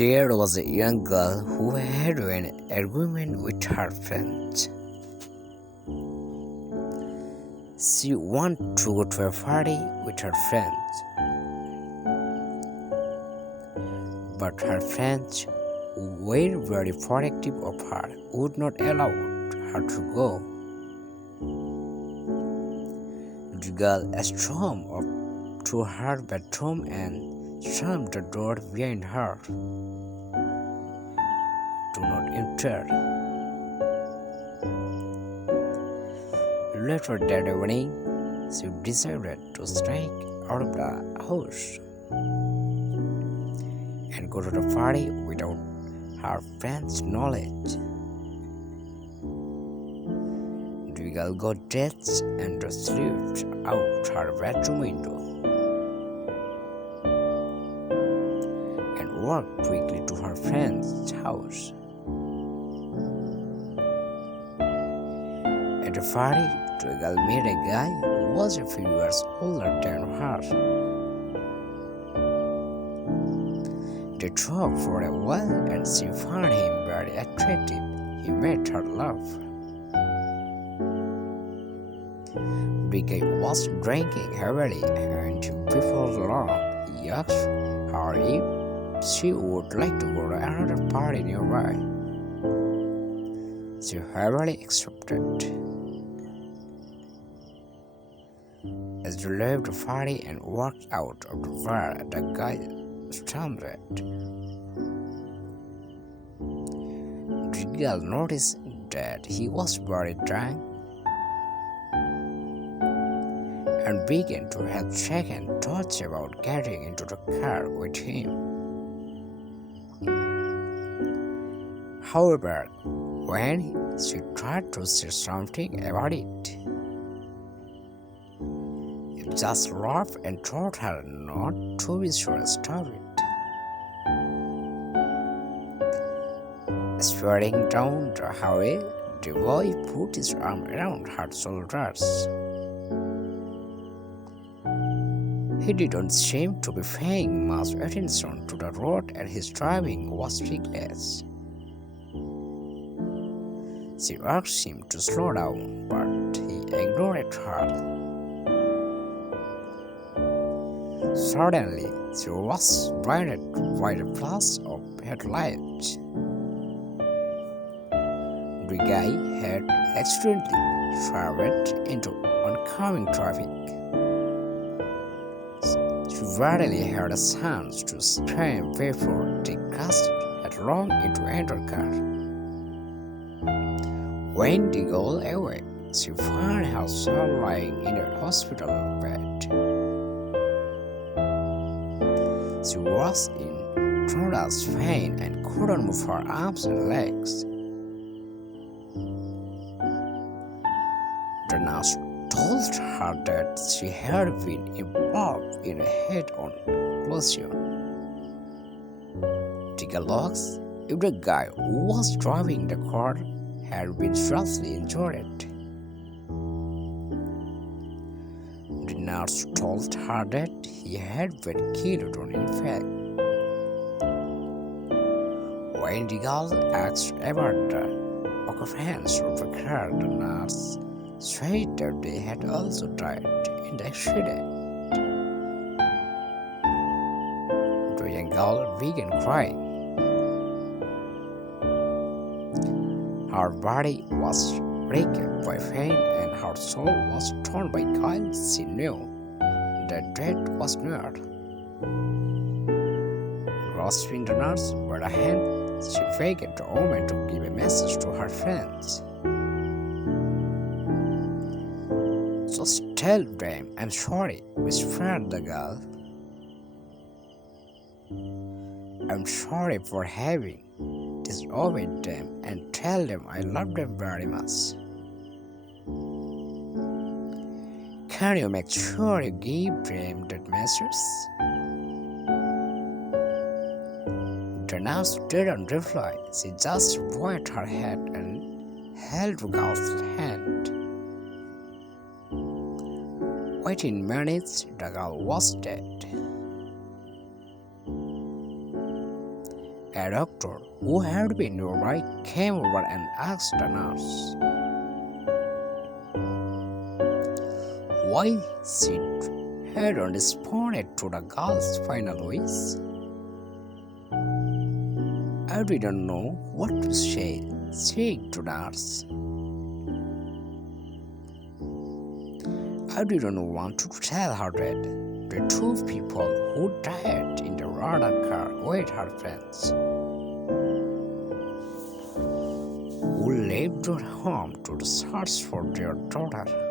There was a young girl who had an argument with her friends. She wanted to go to a party with her friends, but her friends, who were very protective of her, would not allow her to go. The girl stormed up to her bedroom and slammed the door behind her. Do not enter. Later that evening, she decided to sneak out of the house and go to the party without her friend's knowledge. The girl got dressed and slipped out her bedroom window and walked quickly to her friend's house. At the party, the girl met a guy who was a few years older than her. They talked for a while and she found him very attractive. He made her laugh. The guy was drinking heavily and before long he asked her if she would like to go to another party nearby. She heavily accepted. As they left the party and walked out of the bar, the guy stumbled. The girl noticed that he was very drunk and began to have second thoughts about getting into the car with him. However, when she tried to say something about it, he just laughed and told her not to be sure about it. Swearing down the highway, the boy put his arm around her shoulders. He didn't seem to be paying much attention to the road and his driving was reckless. She asked him to slow down, but he ignored her. Suddenly, she was blinded by the flash of headlights. The guy had accidentally swerved into oncoming traffic. She barely had a chance to scream before they crashed headlong into another car. When they got away, she found herself lying in a hospital bed. She was in tremendous pain and couldn't move her arms and legs. The nurse told her that she had been involved in a head-on collision. The girl asked if the guy who was driving the car had been seriously injured. The nurse told her that he had been killed on impact. When the girl asked about the occupants of the car, the nurse said that they had also died in the accident. The young girl began crying. Her body was racked by pain and her soul was torn by guilt. She knew that death was near. Grasping the nurse by the hand, she begged the woman to give a message to her friends. Just tell them I'm sorry, whispered the girl. I'm sorry for having disobeyed them and tell them I love them very much. Can you make sure you give them that message? The nurse didn't reply. She just bowed her head and held the girl's hand. Within minutes, the girl was dead. A doctor who had been nearby came over and asked the nurse why she hadn't responded to the girl's final wish. I didn't know what to say, said the nurse. I didn't want to tell her that the two people who died in the radar car were her friends, who left their home to search for their daughter.